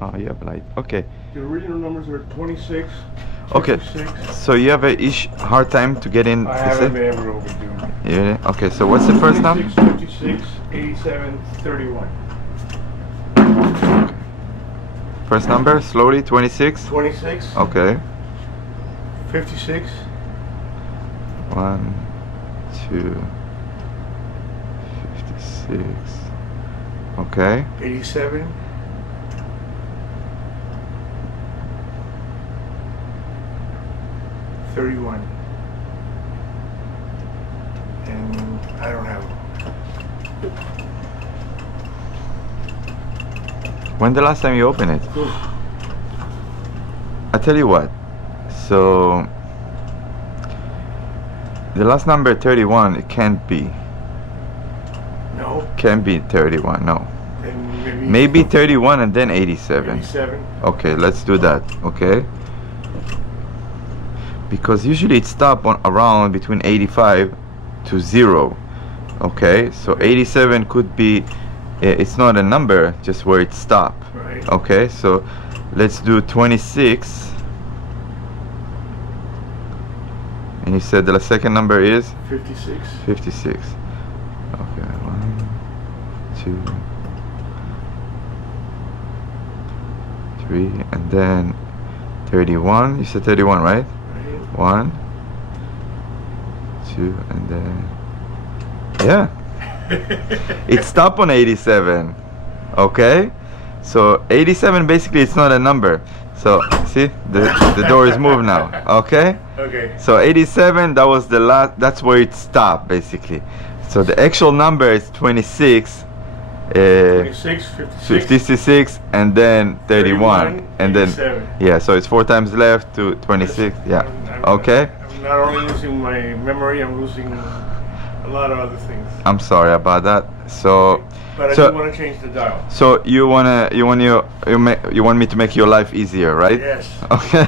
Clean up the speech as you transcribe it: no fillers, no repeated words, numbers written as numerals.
Oh, you have light. Okay. The original numbers are 26, Okay. 56. So you have a hard time to get in. I is haven't it? been able to overdo it. Yeah. Okay. So what's the first number? 26, 56, 87, 31. First number, slowly. 26. 26, Okay. 56, 1, 2, 56. Okay. 87, 31. And I don't have them. When the last time you opened it? I tell you what. So the last number 31, it can't be. No. Can't be 31. No. And Maybe 31 and then 87. 87. Okay, let's do that. Okay. Because usually it stops on around between 85 to 0. Okay, so 87 could be, it's not a number, just where it stops. Right. Okay, so let's do 26. And you said the second number is 56. 56. Okay, 1, 2, 3, and then 31. You said 31, right? Right. 1, 2, and then yeah, it stopped on 87. Okay, so 87 basically it's not a number. So see, the door is moved now. Okay. Okay. So 87, that was the last. That's where it stopped basically. So the actual number is 26. 26, 56. 56 and then 31 and then 87. yeah, so it's 4 times left to 26. Yeah. Okay. I'm not only losing my memory, I'm losing a lot of other things. I'm sorry about that. So But I so do want to change the dial. so you want me to make your life easier, right? Yes. Okay.